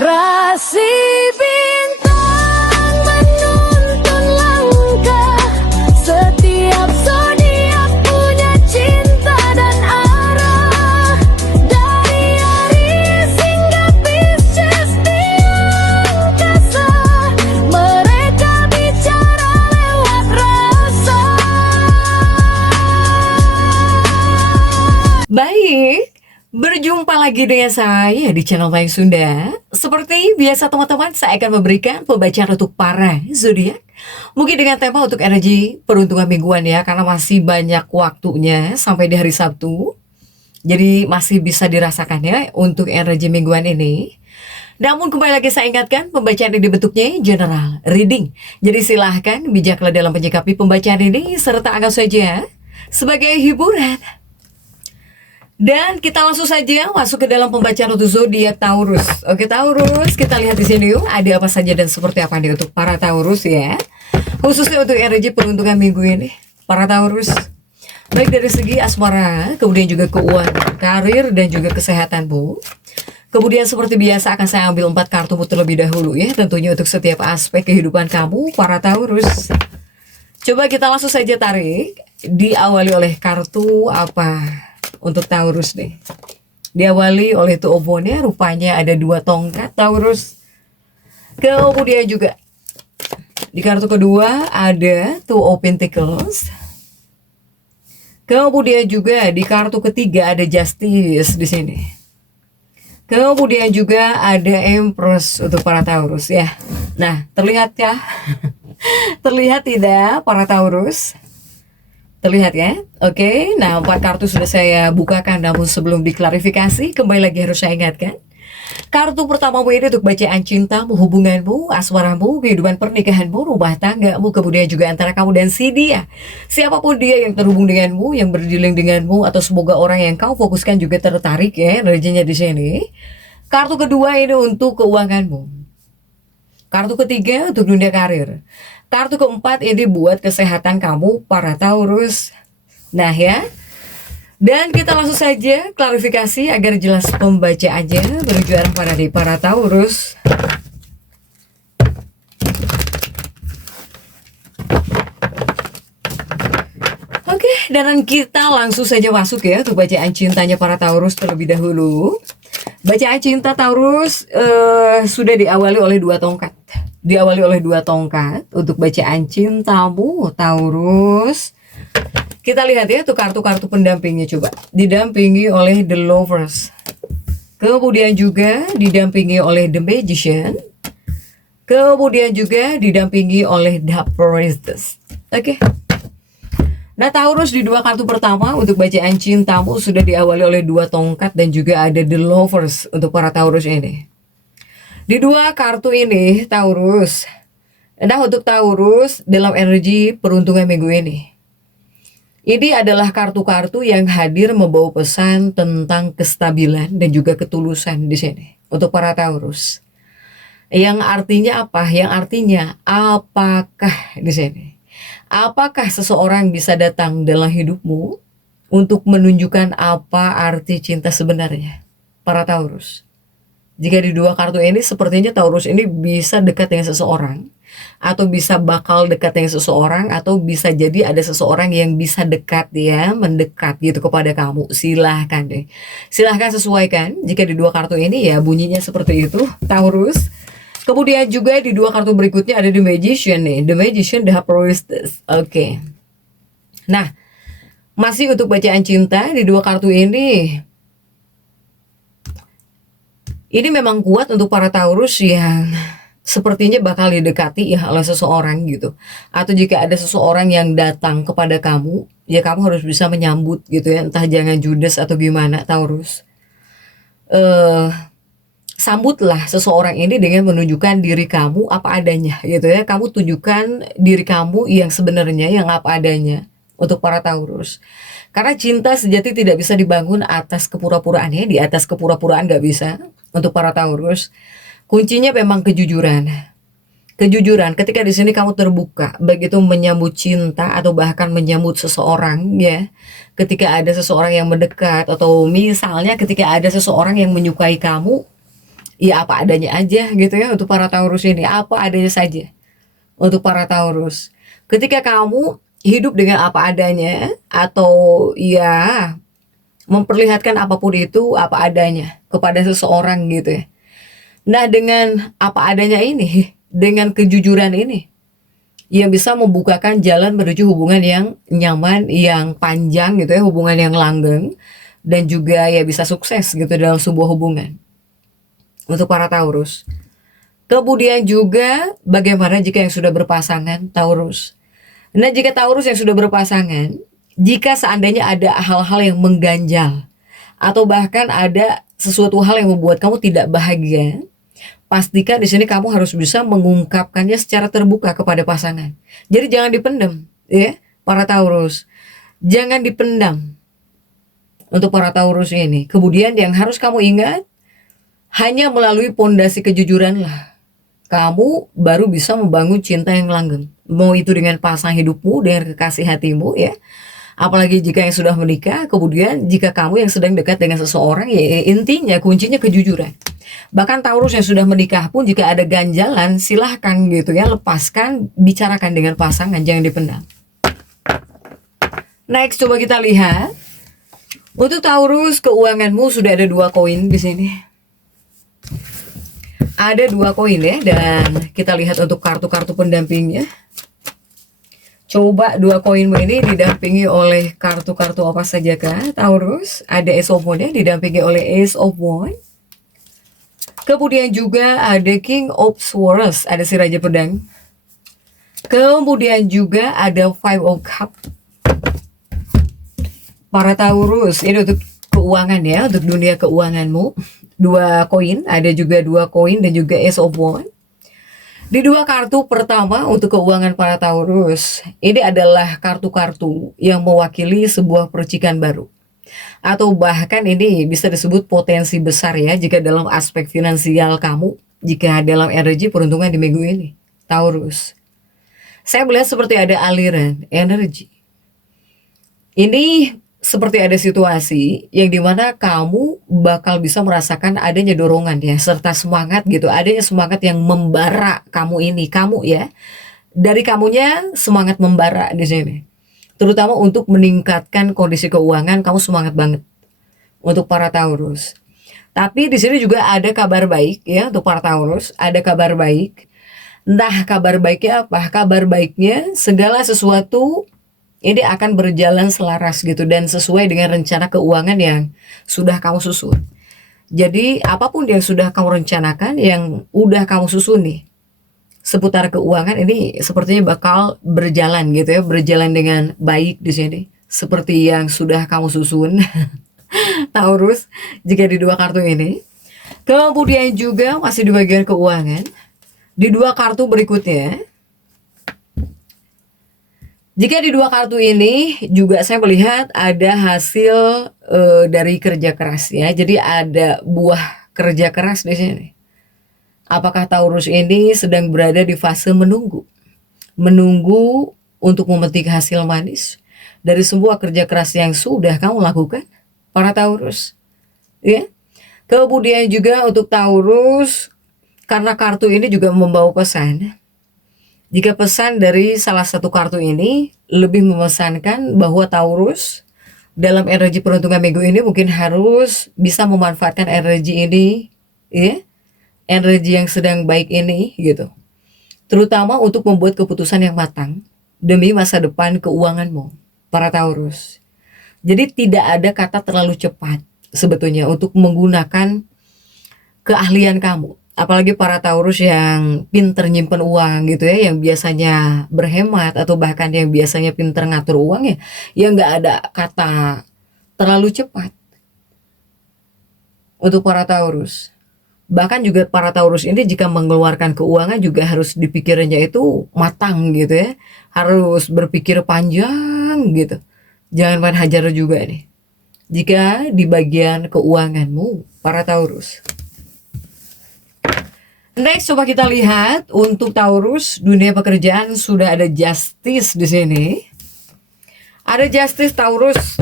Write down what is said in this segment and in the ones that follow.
Rasi bintang menuntun langkah, setiap zodiak punya cinta dan arah. Dari Aries hingga Pisces di angkasa, mereka bicara lewat rasa. Baik, berjumpa lagi dengan saya di channel Mayang Sunda. Seperti biasa teman-teman, saya akan memberikan pembacaan untuk para zodiak. Mungkin dengan tema untuk energi peruntungan mingguan ya, karena masih banyak waktunya sampai di hari Sabtu. Jadi masih bisa dirasakan ya untuk energi mingguan ini. Namun kembali lagi saya ingatkan, pembacaan ini bentuknya general reading. Jadi silahkan bijaklah dalam menyikapi pembacaan ini, serta anggap saja sebagai hiburan. Dan kita langsung saja masuk ke dalam pembacaan untuk zodiak Taurus. Oke Taurus, kita lihat di sini yuk ada apa saja dan seperti apa nih untuk para Taurus ya. Khususnya untuk energi peruntungan minggu ini, para Taurus. Baik dari segi asmara, kemudian juga keuangan, karir dan juga kesehatan Bu. Kemudian seperti biasa akan saya ambil 4 kartu terlebih dahulu ya, tentunya untuk setiap aspek kehidupan kamu para Taurus. Coba kita langsung saja tarik, diawali oleh kartu apa? Untuk Taurus nih, diawali oleh Two of Wands, rupanya ada 2 tongkat Taurus. Kemudian juga di kartu kedua ada Two of Pentacles. Kemudian juga di kartu ketiga ada Justice di sini. Kemudian juga ada Empress untuk para Taurus ya. Nah, terlihat ya? Terlihat tidak para Taurus? Terlihat ya? Oke, nah 4 kartu sudah saya bukakan, namun sebelum diklarifikasi, kembali lagi harus saya ingatkan. Kartu pertamamu ini untuk bacaan cintamu, hubunganmu, asmaramu, kehidupan pernikahanmu, rumah tanggamu, kemudian juga antara kamu dan si dia. Siapapun dia yang terhubung denganmu, yang berdealing denganmu, atau semoga orang yang kau fokuskan juga tertarik ya, energinya di sini. Kartu kedua ini untuk keuanganmu. Kartu ketiga untuk dunia karir. Kartu keempat ini buat kesehatan kamu para Taurus. Nah ya. Dan kita langsung saja klarifikasi agar jelas pembacaannya menuju arah pada di para Taurus. Oke, dan kita langsung saja masuk ya untuk bacaan cintanya para Taurus terlebih dahulu. Bacaan cinta Taurus sudah diawali oleh 2 tongkat. Diawali oleh 2 tongkat untuk bacaan cintamu Taurus. Kita lihat ya tuh kartu-kartu pendampingnya, coba. Didampingi oleh The Lovers. Kemudian juga didampingi oleh The Magician. Kemudian juga didampingi oleh The Priestess. Oke. Nah Taurus di 2 kartu pertama untuk bacaan cintamu sudah diawali oleh 2 tongkat dan juga ada The Lovers untuk para Taurus ini. Di 2 kartu ini Taurus. Nah untuk Taurus dalam energi peruntungan minggu ini, ini adalah kartu-kartu yang hadir membawa pesan tentang kestabilan dan juga ketulusan di sini untuk para Taurus. Yang artinya apa? Yang artinya apakah di sini? Apakah seseorang bisa datang dalam hidupmu untuk menunjukkan apa arti cinta sebenarnya para Taurus? Jika di 2 kartu ini sepertinya Taurus ini bisa dekat dengan seseorang, atau bisa bakal dekat dengan seseorang, atau bisa jadi ada seseorang yang bisa dekat ya, mendekat gitu kepada kamu. Silahkan deh, silahkan sesuaikan. Jika di 2 kartu ini ya bunyinya seperti itu Taurus. Kemudian juga di 2 kartu berikutnya ada The Magician nih, The Magician, The Priestess. Oke. Nah, masih untuk bacaan cinta di 2 kartu ini. Ini memang kuat untuk para Taurus yang sepertinya bakal didekati ya oleh seseorang gitu. Atau jika ada seseorang yang datang kepada kamu, ya kamu harus bisa menyambut gitu ya. Entah jangan judes atau gimana Taurus. Sambutlah seseorang ini dengan menunjukkan diri kamu apa adanya gitu ya. Kamu tunjukkan diri kamu yang sebenarnya, yang apa adanya untuk para Taurus. Karena cinta sejati tidak bisa dibangun atas kepura-puraan ya. Di atas kepura-puraan gak bisa untuk para Taurus. Kuncinya memang kejujuran. Kejujuran ketika di sini kamu terbuka, baik itu menyambut cinta atau bahkan menyambut seseorang ya. Ketika ada seseorang yang mendekat, atau misalnya ketika ada seseorang yang menyukai kamu, ya apa adanya aja gitu ya untuk para Taurus ini, apa adanya saja untuk para Taurus. Ketika kamu hidup dengan apa adanya atau ya memperlihatkan apapun itu apa adanya kepada seseorang gitu ya. Nah, dengan apa adanya ini, dengan kejujuran ini, yang bisa membukakan jalan menuju hubungan yang nyaman, yang panjang gitu ya, hubungan yang langgeng, dan juga ya bisa sukses gitu dalam sebuah hubungan untuk para Taurus. Kemudian juga bagaimana jika yang sudah berpasangan Taurus. Nah, jika Taurus yang sudah berpasangan, jika seandainya ada hal-hal yang mengganjal atau bahkan ada sesuatu hal yang membuat kamu tidak bahagia, pastikan di sini kamu harus bisa mengungkapkannya secara terbuka kepada pasangan. Jadi jangan dipendam, ya, para Taurus. Jangan dipendam untuk para Taurus ini. Kemudian yang harus kamu ingat, hanya melalui pondasi kejujuran lah kamu baru bisa membangun cinta yang langgeng. Mau itu dengan pasangan hidupmu, dengan kekasih hatimu ya. Apalagi jika yang sudah menikah, kemudian jika kamu yang sedang dekat dengan seseorang, ya intinya kuncinya kejujuran. Bahkan Taurus yang sudah menikah pun jika ada ganjalan, silahkan gitu ya, lepaskan, bicarakan dengan pasangan, jangan dipendam. Next, coba kita lihat. Untuk Taurus, keuanganmu sudah ada 2 koin di sini. Ada 2 koin ya, dan kita lihat untuk kartu-kartu pendampingnya. Coba 2 koinmu ini didampingi oleh kartu-kartu apa saja kah, Taurus? Ada Ace of Wands ya, didampingi oleh Ace of Wands. Kemudian juga ada King of Swords, ada si Raja Pedang. Kemudian juga ada Five of Cups. Para Taurus, ini untuk keuangan ya, untuk dunia keuanganmu. 2 koin, ada juga 2 koin dan juga Ace of Wands. Di 2 kartu pertama untuk keuangan para Taurus, ini adalah kartu-kartu yang mewakili sebuah percikan baru. Atau bahkan ini bisa disebut potensi besar ya, jika dalam aspek finansial kamu, jika dalam energi peruntungan di minggu ini, Taurus. Saya melihat seperti ada aliran energi. Ini seperti ada situasi yang dimana kamu bakal bisa merasakan adanya dorongan ya, serta semangat gitu, adanya semangat yang membara kamu ini, kamu ya, dari kamunya semangat membara di sini, terutama untuk meningkatkan kondisi keuangan, kamu semangat banget untuk para Taurus. Tapi di sini juga ada kabar baik ya untuk para Taurus, ada kabar baik. Nah, kabar baiknya apa? Kabar baiknya segala sesuatu ini akan berjalan selaras gitu dan sesuai dengan rencana keuangan yang sudah kamu susun. Jadi apapun yang sudah kamu rencanakan, yang udah kamu susun nih seputar keuangan ini sepertinya bakal berjalan gitu ya, berjalan dengan baik di sini. Seperti yang sudah kamu susun, Taurus, jika di 2 kartu ini. Kemudian juga masih di bagian keuangan, di 2 kartu berikutnya. Jika di 2 kartu ini juga saya melihat ada hasil dari kerja keras ya. Jadi ada buah kerja keras di sini. Apakah Taurus ini sedang berada di fase menunggu? Menunggu untuk memetik hasil manis dari sebuah kerja keras yang sudah kamu lakukan, para Taurus. Ya. Kemudian juga untuk Taurus, karena kartu ini juga membawa pesan. Jika pesan dari salah satu kartu ini lebih memesankan bahwa Taurus dalam energi peruntungan minggu ini mungkin harus bisa memanfaatkan energi ini, ya, energi yang sedang baik ini gitu. Terutama untuk membuat keputusan yang matang demi masa depan keuanganmu, para Taurus. Jadi tidak ada kata terlalu cepat sebetulnya untuk menggunakan keahlian kamu. Apalagi para Taurus yang pinter nyimpen uang gitu ya, yang biasanya berhemat atau bahkan yang biasanya pinter ngatur uang ya, yang nggak ada kata terlalu cepat untuk para Taurus. Bahkan juga para Taurus ini jika mengeluarkan keuangan juga harus dipikirnya itu matang gitu ya, harus berpikir panjang gitu. Jangan main hajar juga nih jika di bagian keuanganmu, para Taurus. Next, coba kita lihat untuk Taurus, dunia pekerjaan sudah ada Justice di sini. Ada Justice Taurus.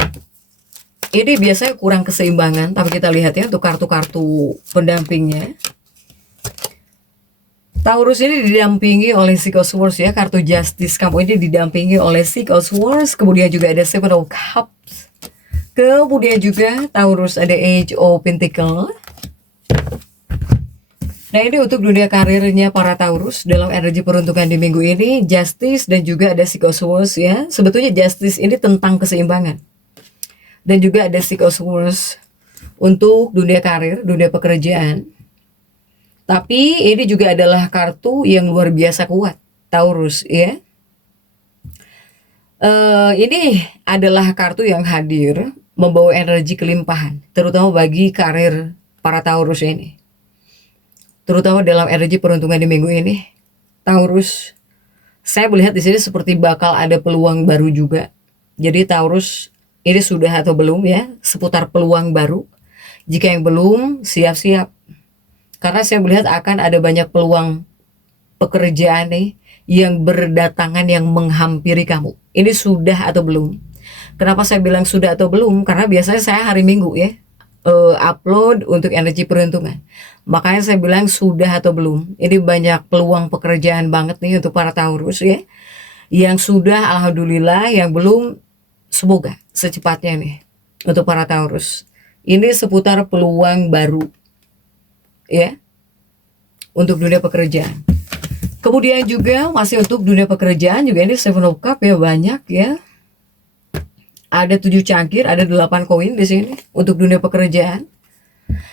Ini biasanya kurang keseimbangan, tapi kita lihat ya untuk kartu-kartu pendampingnya. Taurus ini didampingi oleh Six of Swords ya, kartu Justice kamu ini didampingi oleh Six of Swords, kemudian juga ada Seven of Cups, kemudian juga Taurus ada Age of Pentacle. Nah ini untuk dunia karirnya para Taurus dalam energi peruntukan di minggu ini, Justice dan juga ada Six of Swords ya. Sebetulnya Justice ini tentang keseimbangan. Dan juga ada Six of Swords untuk dunia karir, dunia pekerjaan. Tapi ini juga adalah kartu yang luar biasa kuat, Taurus ya. Ini adalah kartu yang hadir membawa energi kelimpahan, terutama bagi karir para Taurus ini. Terutama dalam energi peruntungan di minggu ini, Taurus, saya melihat di sini seperti bakal ada peluang baru juga. Jadi Taurus, ini sudah atau belum ya, seputar peluang baru. Jika yang belum, siap-siap. Karena saya melihat akan ada banyak peluang pekerjaan nih yang berdatangan, yang menghampiri kamu. Ini sudah atau belum? Kenapa saya bilang sudah atau belum? Karena biasanya saya hari Minggu ya, upload untuk energi peruntungan. Makanya saya bilang sudah atau belum. Ini banyak peluang pekerjaan banget nih untuk para Taurus ya. Yang sudah alhamdulillah, yang belum semoga secepatnya nih untuk para Taurus. Ini seputar peluang baru ya untuk dunia pekerjaan. Kemudian juga masih untuk dunia pekerjaan juga ini Seven of Cups ya, banyak ya. Ada 7 cangkir, ada 8 koin di sini untuk dunia pekerjaan.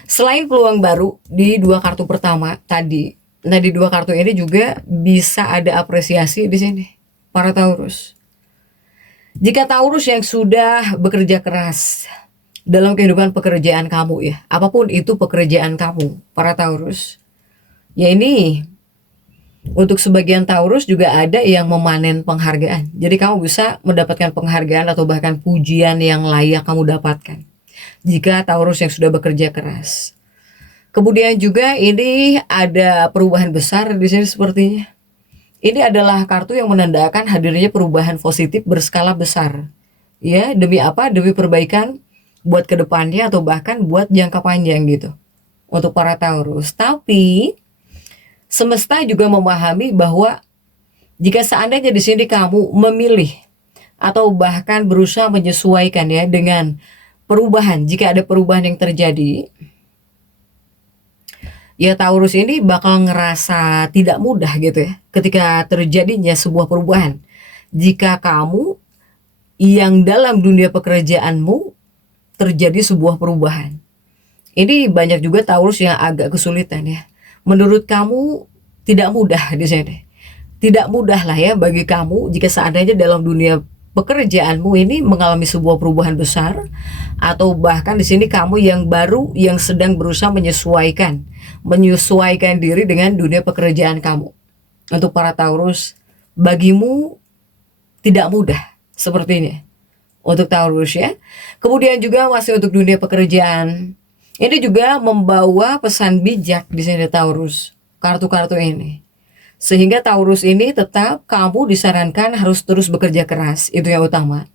Selain peluang baru di 2 kartu pertama tadi, nah di 2 kartu ini juga bisa ada apresiasi di sini para Taurus. Jika Taurus yang sudah bekerja keras dalam kehidupan pekerjaan kamu ya, apapun itu pekerjaan kamu para Taurus, ya ini untuk sebagian Taurus juga ada yang memanen penghargaan. Jadi kamu bisa mendapatkan penghargaan atau bahkan pujian yang layak kamu dapatkan jika Taurus yang sudah bekerja keras. Kemudian juga ini ada perubahan besar di sini sepertinya. Ini adalah kartu yang menandakan hadirnya perubahan positif berskala besar. Ya, demi apa? Demi perbaikan buat kedepannya atau bahkan buat jangka panjang gitu untuk para Taurus. Tapi semesta juga memahami bahwa jika seandainya di sini kamu memilih atau bahkan berusaha menyesuaikan ya dengan perubahan, jika ada perubahan yang terjadi, ya Taurus ini bakal ngerasa tidak mudah gitu ya ketika terjadinya sebuah perubahan. Jika kamu yang dalam dunia pekerjaanmu terjadi sebuah perubahan, ini banyak juga Taurus yang agak kesulitan ya. Menurut kamu tidak mudah di sini. Tidak mudah lah ya bagi kamu jika seandainya dalam dunia pekerjaanmu ini mengalami sebuah perubahan besar, atau bahkan di sini kamu yang baru yang sedang berusaha menyesuaikan diri dengan dunia pekerjaan kamu. Untuk para Taurus, bagimu tidak mudah sepertinya untuk Taurus ya. Kemudian juga masih untuk dunia pekerjaan, ini juga membawa pesan bijak di sini Taurus, kartu-kartu ini. Sehingga Taurus ini tetap kamu disarankan harus terus bekerja keras, itu yang utama.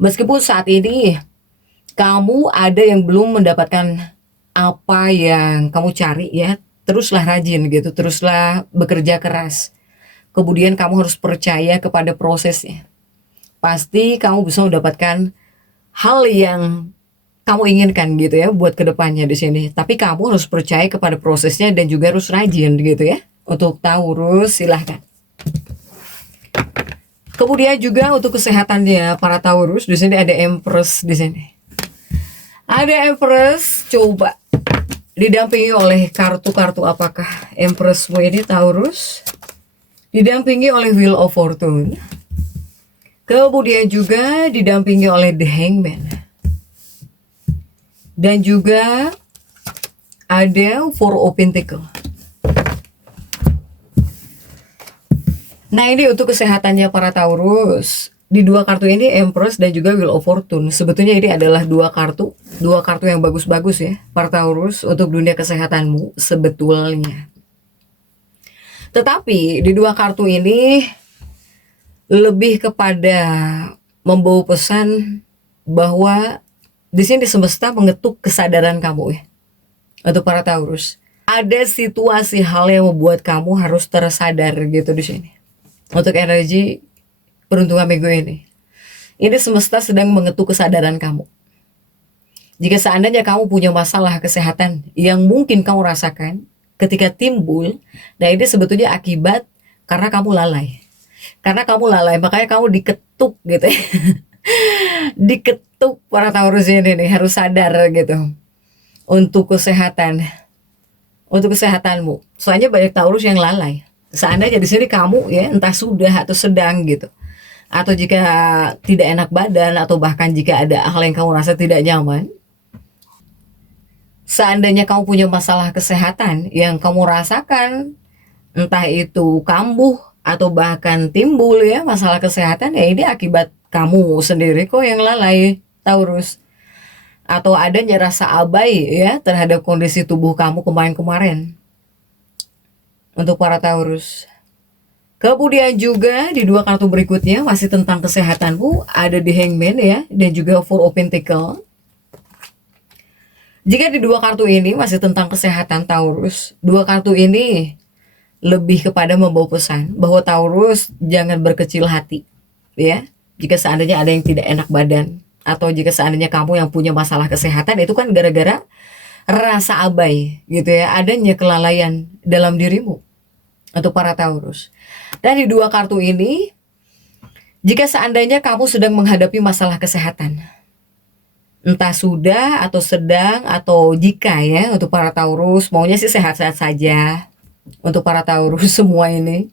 Meskipun saat ini kamu ada yang belum mendapatkan apa yang kamu cari ya, teruslah rajin gitu, teruslah bekerja keras. Kemudian kamu harus percaya kepada prosesnya. Pasti kamu bisa mendapatkan hal yang kamu inginkan gitu ya buat kedepannya di sini. Tapi kamu harus percaya kepada prosesnya dan juga harus rajin gitu ya. Untuk Taurus silahkan. Kemudian juga untuk kesehatannya para Taurus, di sini ada Empress di sini. Ada Empress, coba didampingi oleh kartu-kartu apakah Empressmu ini Taurus? Didampingi oleh Wheel of Fortune. Kemudian juga didampingi oleh The Hangman. Dan juga ada Four of Pentacles. Nah ini untuk kesehatannya para Taurus. Di 2 kartu ini Empress dan juga Wheel of Fortune. Sebetulnya ini adalah 2 kartu yang bagus-bagus ya para Taurus untuk dunia kesehatanmu sebetulnya. Tetapi di 2 kartu ini lebih kepada membawa pesan bahwa di sini semesta mengetuk kesadaran kamu ya untuk para Taurus. Ada situasi hal yang membuat kamu harus tersadar gitu di sini. Untuk energi peruntungan minggu ini semesta sedang mengetuk kesadaran kamu. Jika seandainya kamu punya masalah kesehatan yang mungkin kamu rasakan ketika timbul, nah ini sebetulnya akibat karena kamu lalai. Karena kamu lalai, makanya kamu diketuk gitu ya. Diketuk para Taurus ini nih, harus sadar gitu. Untuk kesehatan, untuk kesehatanmu. Soalnya banyak Taurus yang lalai. Seandainya di sini kamu ya, entah sudah atau sedang gitu. Atau jika tidak enak badan, atau bahkan jika ada hal yang kamu rasa tidak nyaman, seandainya kamu punya masalah kesehatan yang kamu rasakan, entah itu kambuh atau bahkan timbul ya masalah kesehatan, ya ini akibat kamu sendiri kok yang lalai Taurus. Atau adanya rasa abai ya terhadap kondisi tubuh kamu kemarin-kemarin. Untuk para Taurus. Kemudian juga di dua kartu berikutnya masih tentang kesehatanmu, ada di Hangman ya, dan juga Four of Pentacles. Jika di dua kartu ini masih tentang kesehatan Taurus, dua kartu ini lebih kepada membawa pesan bahwa Taurus jangan berkecil hati ya. Jika seandainya ada yang tidak enak badan, atau jika seandainya kamu yang punya masalah kesehatan, itu kan gara-gara rasa abai gitu ya, adanya kelalaian dalam dirimu. Untuk para Taurus. Dan di dua kartu ini, jika seandainya kamu sedang menghadapi masalah kesehatan, entah sudah atau sedang atau jika ya, untuk para Taurus maunya sih sehat-sehat saja. Untuk para Taurus semua ini.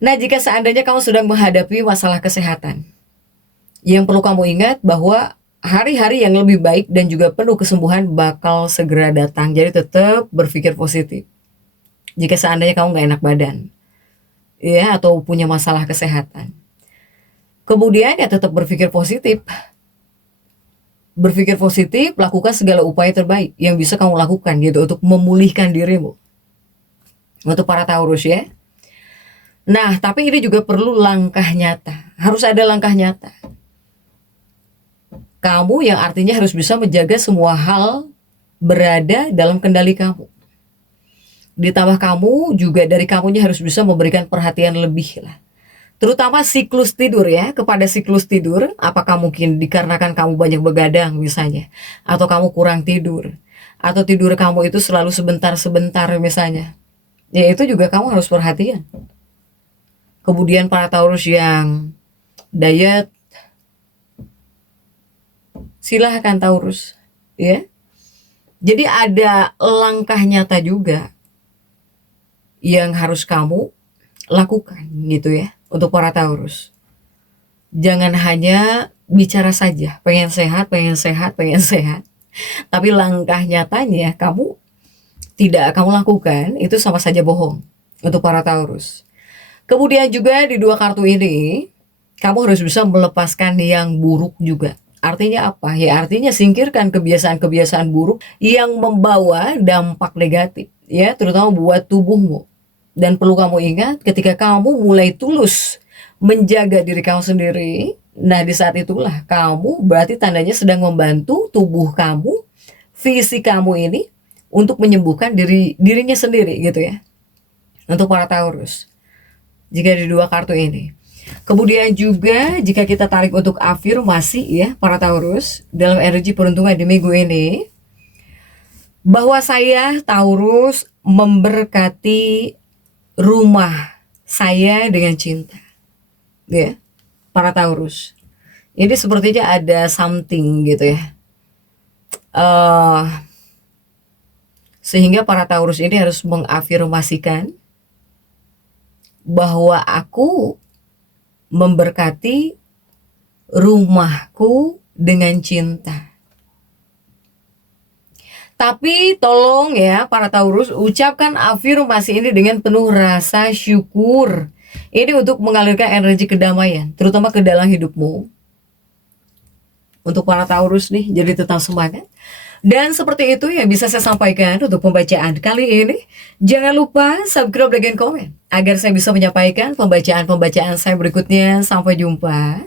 Nah, jika seandainya kamu sedang menghadapi masalah kesehatan, yang perlu kamu ingat bahwa hari-hari yang lebih baik dan juga penuh kesembuhan bakal segera datang. Jadi tetap berpikir positif. Jika seandainya kamu gak enak badan ya, atau punya masalah kesehatan, kemudian ya tetap berpikir positif. Berpikir positif, lakukan segala upaya terbaik yang bisa kamu lakukan gitu untuk memulihkan dirimu. Untuk para Taurus ya. Nah, tapi ini juga perlu langkah nyata. Harus ada langkah nyata. Kamu yang artinya harus bisa menjaga semua hal berada dalam kendali kamu. Ditambah kamu juga dari kamunya harus bisa memberikan perhatian lebih lah. Terutama siklus tidur ya, kepada siklus tidur. Apakah mungkin dikarenakan kamu banyak begadang misalnya, atau kamu kurang tidur, atau tidur kamu itu selalu sebentar-sebentar misalnya. Ya itu juga kamu harus perhatian. Kemudian para Taurus yang diet, silahkan Taurus ya. Jadi ada langkah nyata juga yang harus kamu lakukan gitu ya, untuk para Taurus. Jangan hanya bicara saja, pengen sehat, pengen sehat, pengen sehat. Tapi langkah nyatanya kamu tidak kamu lakukan, itu sama saja bohong untuk para Taurus. Kemudian juga di dua kartu ini, kamu harus bisa melepaskan yang buruk juga. Artinya apa? Ya artinya singkirkan kebiasaan-kebiasaan buruk yang membawa dampak negatif ya, terutama buat tubuhmu. Dan perlu kamu ingat, ketika kamu mulai tulus menjaga diri kamu sendiri, nah di saat itulah kamu berarti tandanya sedang membantu tubuh kamu, fisik kamu ini untuk menyembuhkan dirinya sendiri gitu ya. Untuk para Taurus, jika di dua kartu ini. Kemudian juga jika kita tarik untuk afirmasi ya para Taurus, dalam energi peruntungan di minggu ini, bahwa saya Taurus memberkati rumah saya dengan cinta ya para Taurus. Ini sepertinya ada something gitu ya, sehingga para Taurus ini harus mengafirmasikan bahwa aku memberkati rumahku dengan cinta. Tapi tolong ya para Taurus, ucapkan afirmasi ini dengan penuh rasa syukur. Ini untuk mengalirkan energi kedamaian, terutama ke dalam hidupmu. Untuk para Taurus nih, jadi tetap semangat. Dan seperti itu yang bisa saya sampaikan untuk pembacaan kali ini. Jangan lupa subscribe dan komen agar saya bisa menyampaikan pembacaan-pembacaan saya berikutnya. Sampai jumpa.